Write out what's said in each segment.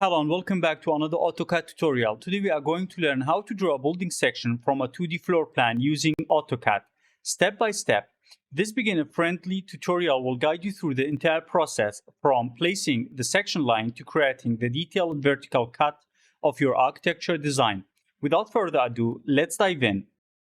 Hello and welcome back to another AutoCAD tutorial. Today we are going to learn how to draw a building section from a 2D floor plan using AutoCAD. Step by step, this beginner-friendly tutorial will guide you through the entire process from placing the section line to creating the detailed vertical cut of your architecture design. Without further ado, let's dive in.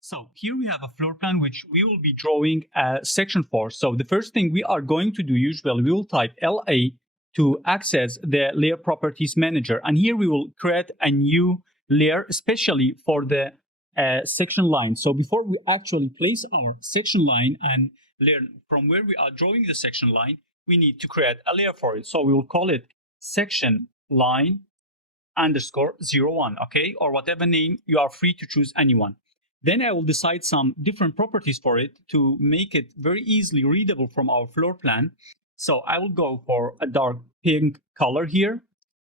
So here we have a floor plan which we will be drawing a section for. So the first thing we are going to do, usually we will type LA to access the layer properties manager, and here we will create a new layer especially for the section line. So before we actually place our section line and learn from where we are drawing the section line, we need to create a layer for it. So we will call it section line underscore 01, okay, or whatever name. You are free to choose anyone. Then I will decide some different properties for it to make it very easily readable from our floor plan. So I will go for a dark pink color here,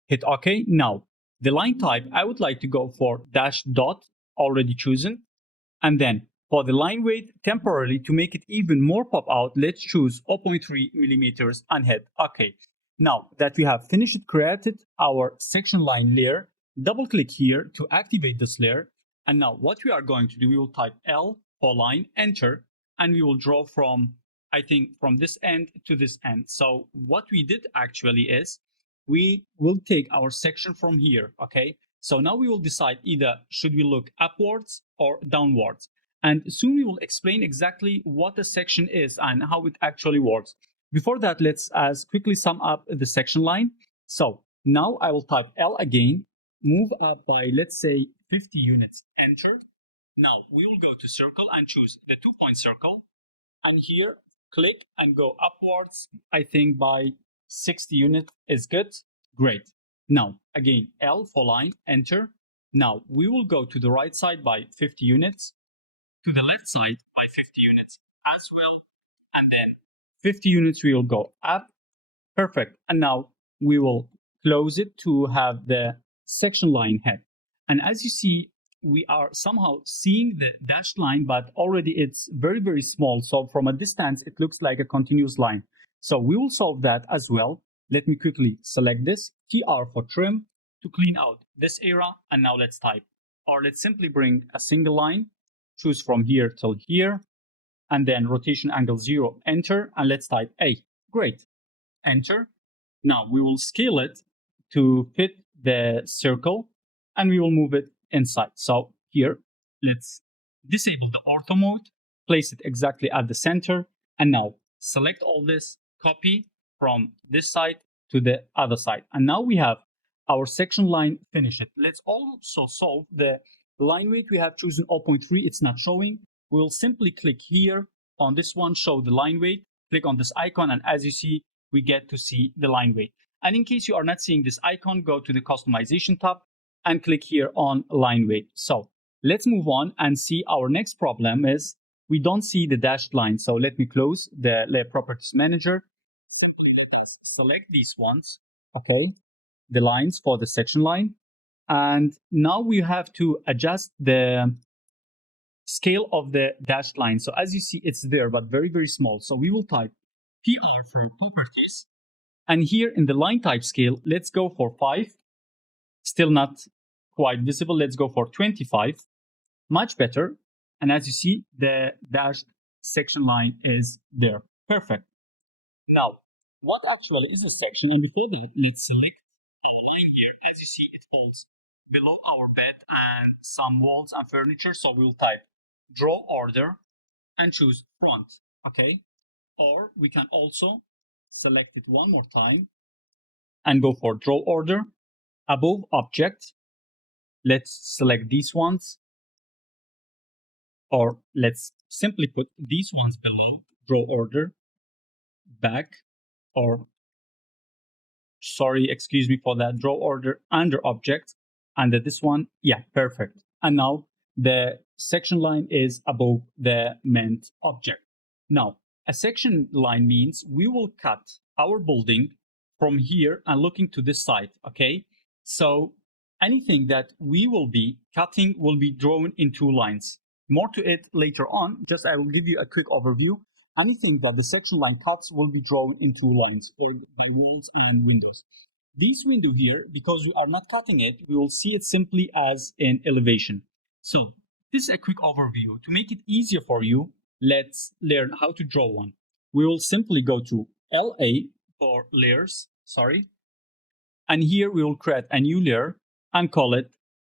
hit OK. Now, the line type, I would like to go for dash dot, already chosen. And then for the line weight, temporarily, to make it even more pop out, let's choose 0.3 millimeters and hit OK. Now that we have finished created our section line layer, double click here to activate this layer. And now what we are going to do, we will type L for line, enter, and we will draw from, I think, from this end to this end. So what we did actually is we will take our section from here, okay? So now we will decide either should we look upwards or downwards. And soon we will explain exactly what a section is and how it actually works. Before that, let's quickly sum up the section line. So now I will type L again, move up by, let's say, 50 units, enter. Now we will go to circle and choose the 2-point circle. And here, click and go upwards. I think by 60 units is good. Great. Now, again, L for line, enter. Now we will go to the right side by 50 units, to the left side by 50 units as well. And then 50 units we will go up. Perfect. And now we will close it to have the section line head. And as you see, we are somehow seeing the dashed line, but already it's very, very small. So from a distance, it looks like a continuous line. So we will solve that as well. Let me quickly select this, TR for trim, to clean out this area. And now let's type, or let's simply bring a single line, choose from here till here, and then rotation angle 0, enter, and let's type A. Great. Enter. Now we will scale it to fit the circle, and we will move it inside. So here, let's disable the ortho mode, place it exactly at the center, and now select all this, copy from this side to the other side. And now we have our section line finished. Let's also solve the line weight. We have chosen 0.3, it's not showing. We'll simply click here on this one, show the line weight, click on this icon, and as you see, we get to see the line weight. And in case you are not seeing this icon, go to the customization tab and click here on line weight. So let's move on and see our next problem is we don't see the dashed line. So let me close the layer properties manager. Select these ones, okay, the lines for the section line. And now we have to adjust the scale of the dashed line. So as you see, it's there, but very, very small. So we will type PR for properties. And here in the line type scale, let's go for 5. Still not quite visible. Let's go for 25. Much better. And as you see, the dashed section line is there. Perfect. Now, what actually is a section? And before that, let's select our line here. As you see, it falls below our bed and some walls and furniture. So we'll type draw order and choose front. Okay. Or we can also select it one more time and go for draw order above object. Let's select these ones, or let's simply put these ones below draw order back, or sorry, excuse me for that, draw order under object, under this one. Yeah, perfect. And now the section line is above the meant object. Now, a section line means we will cut our building from here and looking to this side, okay? So anything that we will be cutting will be drawn in 2 lines. More to it later on, just I will give you a quick overview. Anything that the section line cuts will be drawn in 2 lines, or by walls and windows. This window here, because we are not cutting it, we will see it simply as an elevation. So this is a quick overview. To make it easier for you, let's learn how to draw one. We will simply go to LA for layers, and here we will create a new layer and call it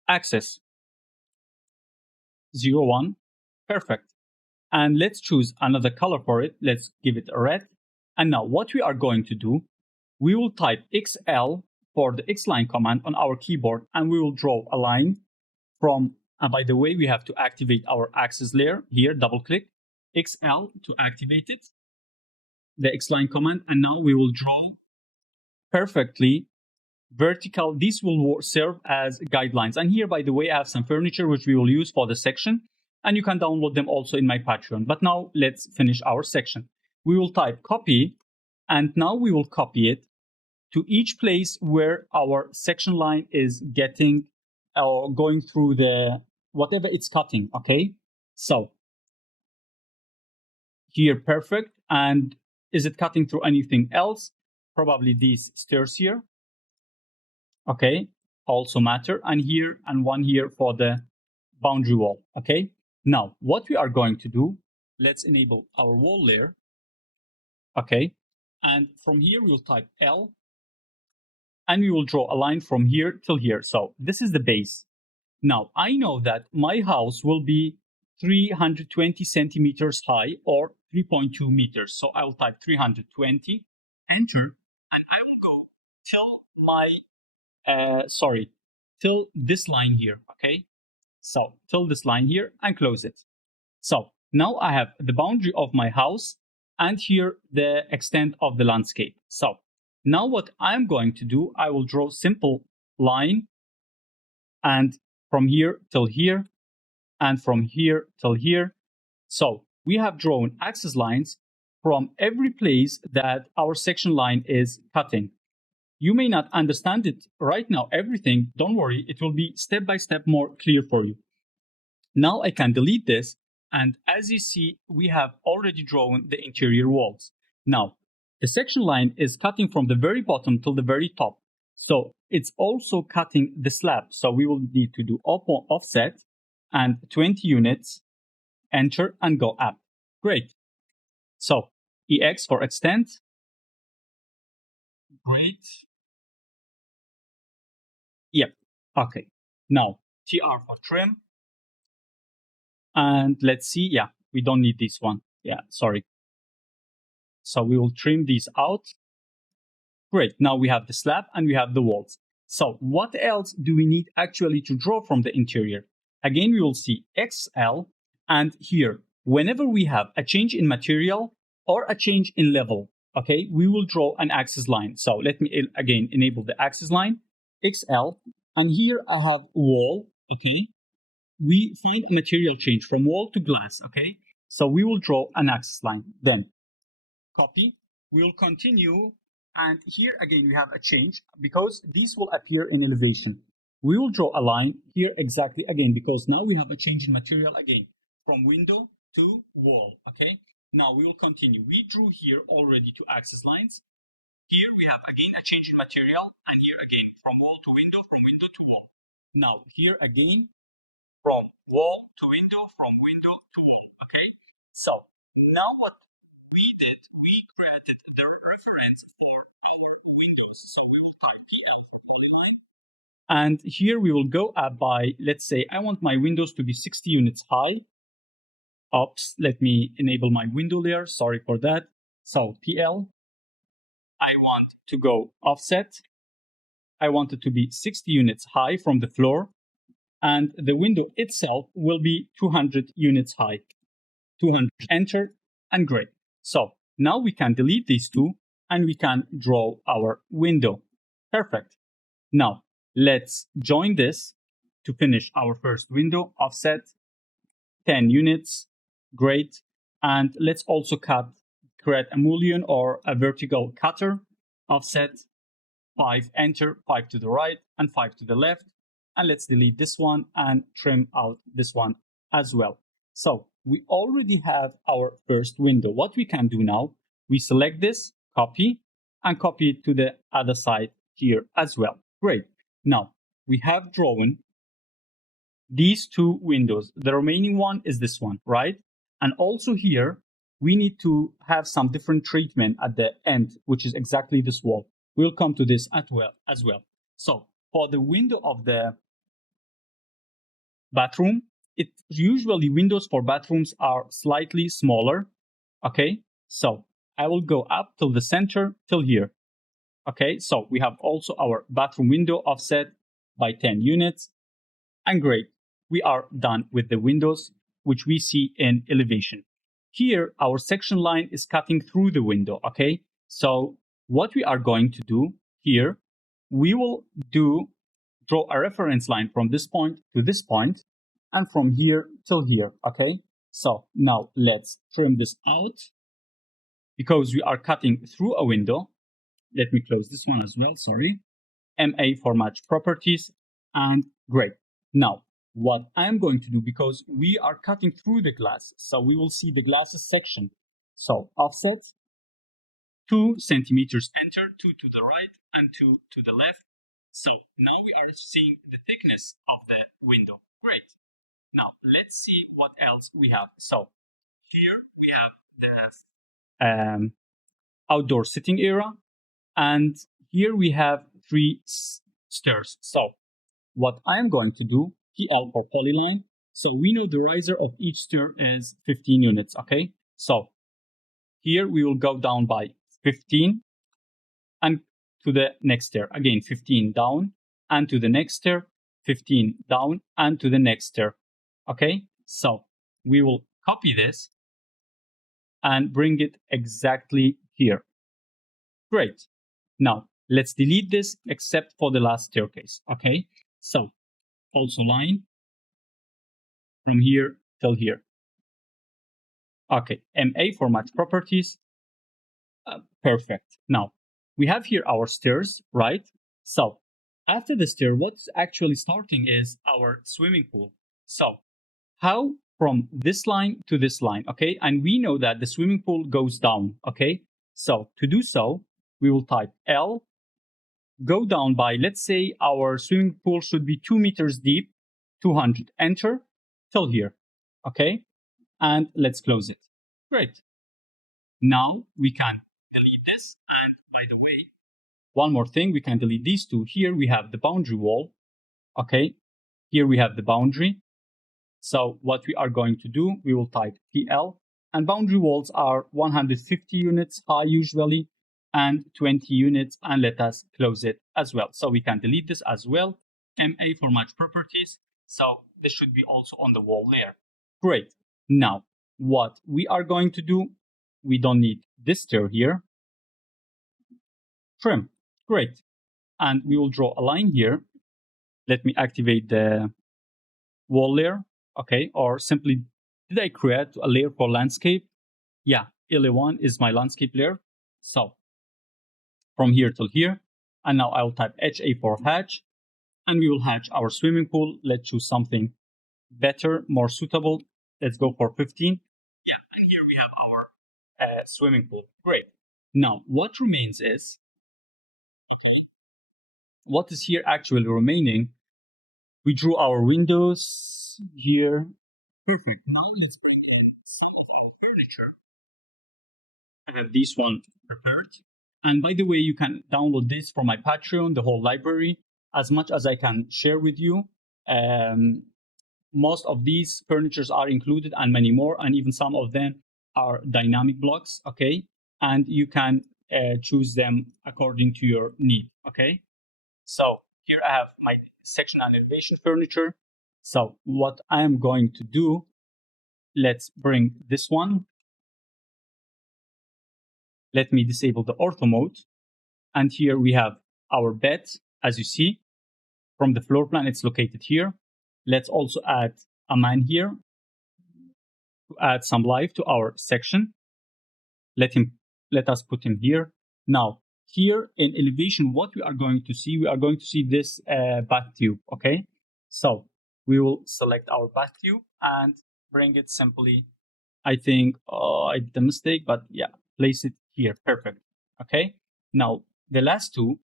axis 01. Perfect. And let's choose another color for it. Let's give it a red. And now what we are going to do, we will type XL for the X-line command on our keyboard, and we will draw a line from, by the way, we have to activate our axis layer here, double click, XL to activate it, the X-line command, and now we will draw perfectly vertical. These will serve as guidelines. And here, by the way, I have some furniture which we will use for the section, and you can download them also in my Patreon. But now let's finish our section. We will type copy, and now we will copy it to each place where our section line is getting or going through the whatever it's cutting. Okay, so here, perfect. And is it cutting through anything else? Probably these stairs here. Okay, also matter, and here and one here for the boundary wall. Okay, now what we are going to do, let's enable our wall layer. Okay, and from here we'll type L, and we will draw a line from here till here. So this is the base. Now I know that my house will be 320 centimeters high or 3.2 meters. So I will type 320, enter, and I will go till my till this line here. Okay, so till this line here and close it. So now I have the boundary of my house and here the extent of the landscape. So now what I'm going to do, I will draw simple line, and from here till here, and from here till here. So we have drawn axis lines from every place that our section line is cutting. You may not understand it right now, everything, don't worry, it will be step by step more clear for you. Now I can delete this, and as you see, we have already drawn the interior walls. Now, the section line is cutting from the very bottom till the very top. So it's also cutting the slab. So we will need to do offset and 20 units, enter, and go up. Great. So EX for extend. Great. Yep. Okay. Now TR for trim. And let's see. Yeah, we don't need this one. Yeah, sorry. So we will trim these out. Great. Now we have the slab and we have the walls. So what else do we need actually to draw from the interior? Again, we will see XL, and here, whenever we have a change in material or a change in level, okay, we will draw an axis line. So let me again enable the axis line, XL, and here I have wall, okay. We find a material change from wall to glass, okay. So we will draw an axis line, then copy, we will continue, and here again we have a change because these will appear in elevation. We will draw a line here exactly again because now we have a change in material again from window to wall. Okay, now we will continue. We drew here already two axis lines. Here we have again a change in material, and here again from wall to window, from window to wall. Now here again from wall to window, from window to wall. Okay, so now what we did, we created the reference for our windows. So we will type PL for polyline. And here we will go up by, let's say, I want my windows to be 60 units high. Oops, let me enable my window layer. Sorry for that. So PL, I want to go offset. I want it to be 60 units high from the floor. And the window itself will be 200 units high. 200, enter, and great. So now we can delete these two and we can draw our window. Perfect. Now let's join this to finish our first window. Offset 10 units. Great. And let's also create a mullion or a vertical cutter. Offset 5, enter, 5 to the right and 5 to the left. And let's delete this one and trim out this one as well. So we already have our first window. What we can do now, we select this, copy, and copy it to the other side here as well. Great. Now we have drawn these two windows. The remaining one is this one, right? And also here, we need to have some different treatment at the end, which is exactly this wall. We'll come to this as well. So for the window of the bathroom, usually windows for bathrooms are slightly smaller. Okay, so I will go up till the center till here. Okay, so we have also our bathroom window offset by 10 units. And great, we are done with the windows, which we see in elevation. Here, our section line is cutting through the window, okay? So what we are going to do here, we will draw a reference line from this point to this point, and from here till here, okay? So now let's trim this out because we are cutting through a window. Let me close this one as well, sorry. MA for match properties, and great. Now, what I'm going to do, because we are cutting through the glass, so we will see the glasses section. So offset, 2 centimeters enter, 2 to the right and 2 to the left. So now we are seeing the thickness of the window. Great. Now let's see what else we have. So here we have the outdoor sitting area, and here we have 3 stairs. So what I'm going to do, PL for polyline. So we know the riser of each stair is 15 units, okay? So here we will go down by 15 and to the next stair. Again, 15 down and to the next stair, 15 down and to the next stair, okay? So we will copy this and bring it exactly here. Great. Now let's delete this except for the last staircase, okay? So also line from here till here. Okay, MA for match properties. Perfect. Now we have here our stairs, right? So after the stair, what's actually starting is our swimming pool. So how from this line to this line, okay? And we know that the swimming pool goes down, okay? So to do so, we will type L, go down by, let's say our swimming pool should be 2 meters deep, 200, enter till here, okay? And let's close it. Great. Now we can delete this. And by the way, one more thing, we can delete these two. Here we have the boundary wall, okay? Here we have the boundary. So what we are going to do, we will type PL, and boundary walls are 150 units high usually, and 20 units, and let us close it as well. So we can delete this as well. MA for match properties. So this should be also on the wall layer. Great. Now, what we are going to do, we don't need this stair here. Trim. Great. And we will draw a line here. Let me activate the wall layer. Okay, or simply, did I create a layer for landscape? Yeah, LA1 is my landscape layer. So from here till here, and now I'll type HA for hatch, and we will hatch our swimming pool. Let's choose something better, more suitable. Let's go for 15. Yeah, and here we have our swimming pool. Great. Now, what remains is, what is here actually remaining? We drew our windows here. Perfect. Now let's put some of our furniture. I have this one prepared. And by the way, you can download this from my Patreon, the whole library, as much as I can share with you. Most of these furnitures are included and many more, and even some of them are dynamic blocks, okay? And you can choose them according to your need, okay? So here I have my section and elevation furniture. So what I am going to do, let's bring this one. Let me disable the ortho mode. And here we have our bed, as you see. From the floor plan, it's located here. Let's also add a man here to add some life to our section. Let us put him here. Now, here in elevation, what we are going to see this bath tube, okay? So we will select our bath tube and bring it simply. I think I did a mistake, but yeah, place it here. Perfect. Okay. Now the last two,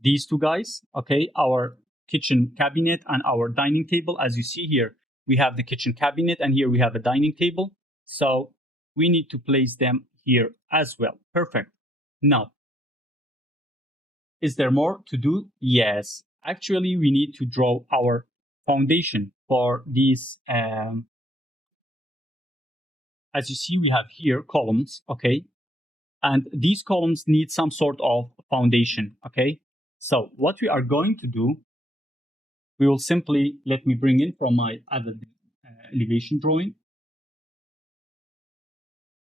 these two guys, okay, our kitchen cabinet and our dining table. As you see here, we have the kitchen cabinet and here we have a dining table. So we need to place them here as well. Perfect. Now, is there more to do? Yes. Actually, we need to draw our foundation for these. As you see, we have here columns, okay? And these columns need some sort of foundation, okay? So what we are going to do, we will simply, let me bring in from my other elevation drawing.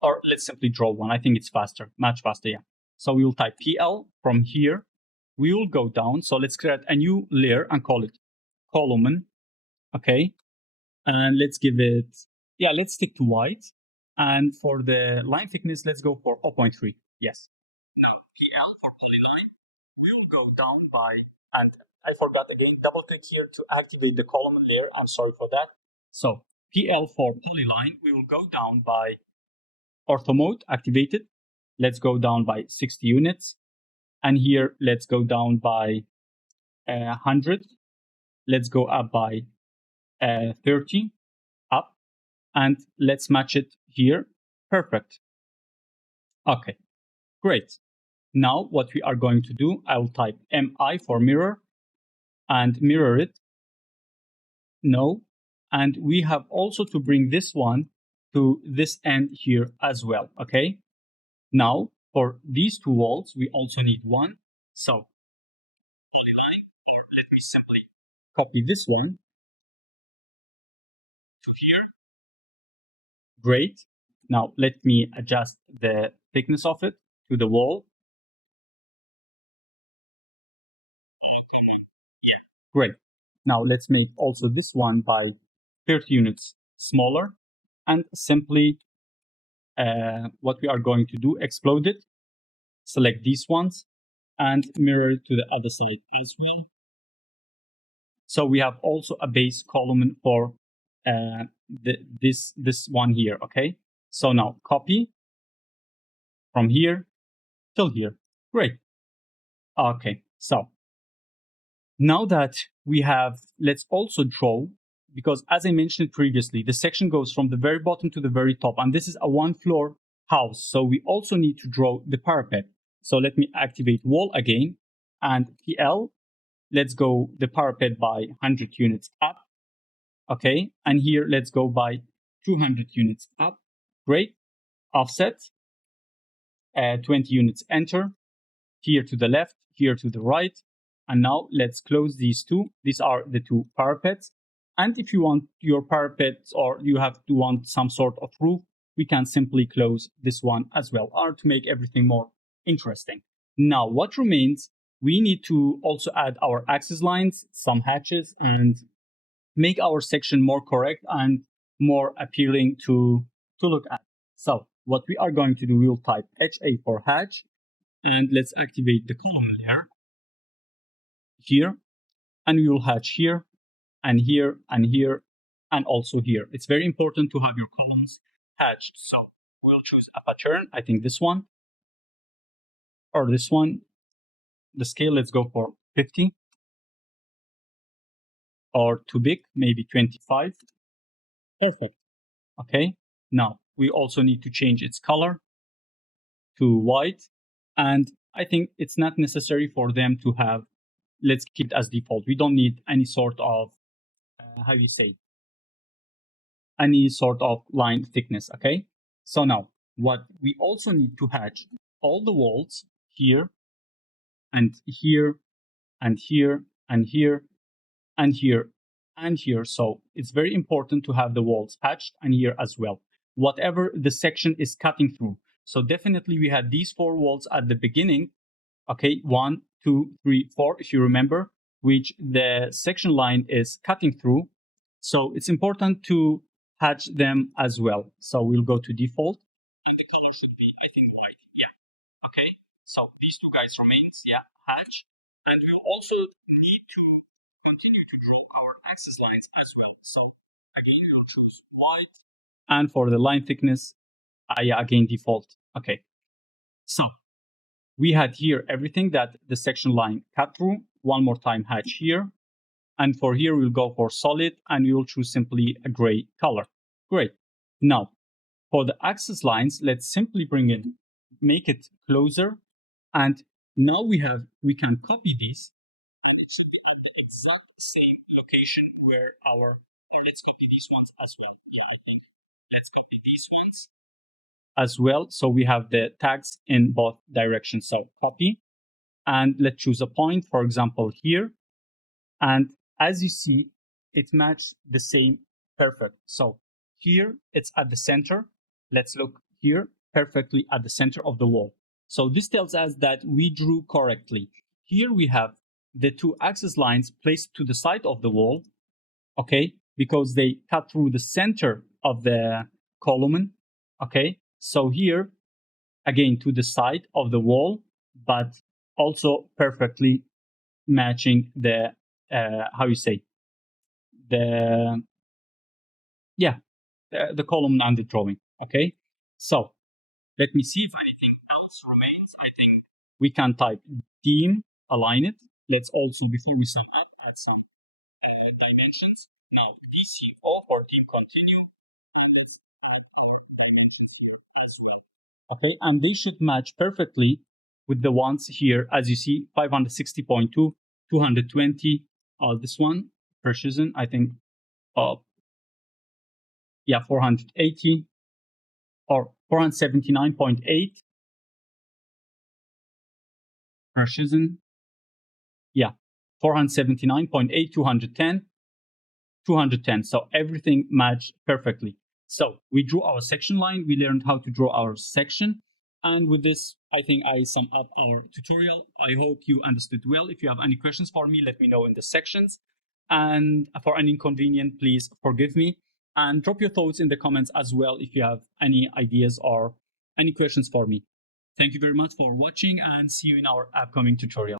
Or let's simply draw one. I think it's faster, much faster, yeah. So we will type PL from here. We will go down. So let's create a new layer and call it column, okay? And let's give it, yeah, let's stick to white. And for the line thickness, let's go for 0.3, yes. Now, PL for polyline, we will go down by, and I forgot again, double click here to activate the column layer. I'm sorry for that. So PL for polyline, we will go down by ortho mode activated. Let's go down by 60 units. And here, let's go down by 100. Let's go up by 30, up. And let's match it here. Perfect. Okay, great. Now what we are going to do, I will type MI for mirror and mirror it. No. And we have also to bring this one to this end here as well, okay? Now, for these two walls, we also need one. So, polyline, or let me simply copy this one to here. Great. Now, let me adjust the thickness of it to the wall. Yeah, great. Now, let's make also this one by 30 units smaller and simply what we are going to do, explode it, select these ones and mirror it to the other side as well. So we have also a base column for this one here, okay? So now copy from here till here. Great. Okay, so now that we have, let's also draw, because as I mentioned previously, the section goes from the very bottom to the very top, and this is a one floor house. So we also need to draw the parapet. So let me activate wall again and PL. Let's go the parapet by 100 units up. Okay, and here let's go by 200 units up. Great. Offset, 20 units enter. Here to the left, here to the right. And now let's close these two. These are the two parapets. And if you want your parapets or you have to want some sort of roof, we can simply close this one as well, or to make everything more interesting. Now, what remains, we need to also add our axis lines, some hatches, and make our section more correct and more appealing to look at. So what we are going to do, we will type HA for hatch, and let's activate the column layer here, and we will hatch here, and here, and here, and also here. It's very important to have your columns hatched. So we'll choose a pattern, I think this one, or this one. The scale, let's go for 50, or too big, maybe 25. Perfect. Okay, now we also need to change its color to white, and I think it's not necessary for them to have, let's keep it as default. We don't need any sort of, how you say, any sort of line thickness, okay? So now, what we also need to hatch all the walls here, and here, and here, and here, and here, and here. So it's very important to have the walls hatched and here as well, whatever the section is cutting through. So definitely we had these four walls at the beginning, okay, 1, 2, 3, 4, if you remember, which the section line is cutting through. So it's important to hatch them as well. So we'll go to default. And the color should be, I think, right. Yeah. Okay. So these two guys remains, yeah, hatch. And we'll also need to continue to draw our axis lines as well. So again, we'll choose white. And for the line thickness, yeah, again, default. Okay. So we had here everything that the section line cut through. One more time, hatch here. And for here, we'll go for solid, and we will choose simply a gray color. Great. Now, for the axis lines, let's simply bring it, make it closer. And now we can copy these. Exact same location where or let's copy these ones as well. Yeah, I think let's copy these ones as well. So we have the tags in both directions. So copy, and let's choose a point, for example, here. And as you see, it matched the same perfect. So here it's at the center. Let's look here, perfectly at the center of the wall. So this tells us that we drew correctly. Here we have the two axis lines placed to the side of the wall, okay, because they cut through the center of the column, okay. So here, again, to the side of the wall, but also perfectly matching the, how you say, the column and the drawing, okay. So let me see if anything else remains. I think we can type team, align it. Let's also, before we sum up, add some dimensions. Now, DCO for team continue. Dimensions as well. Okay, and they should match perfectly with the ones here, as you see, 560.2, 220. This one, precision, I think, 480 or 479.8. Precision, 479.8, 210, 210. So everything matched perfectly. So we drew our section line. We learned how to draw our section. And with this, I think I sum up our tutorial. I hope you understood well. If you have any questions for me, let me know in the sections. And for any inconvenience, please forgive me. And drop your thoughts in the comments as well if you have any ideas or any questions for me. Thank you very much for watching, and see you in our upcoming tutorial.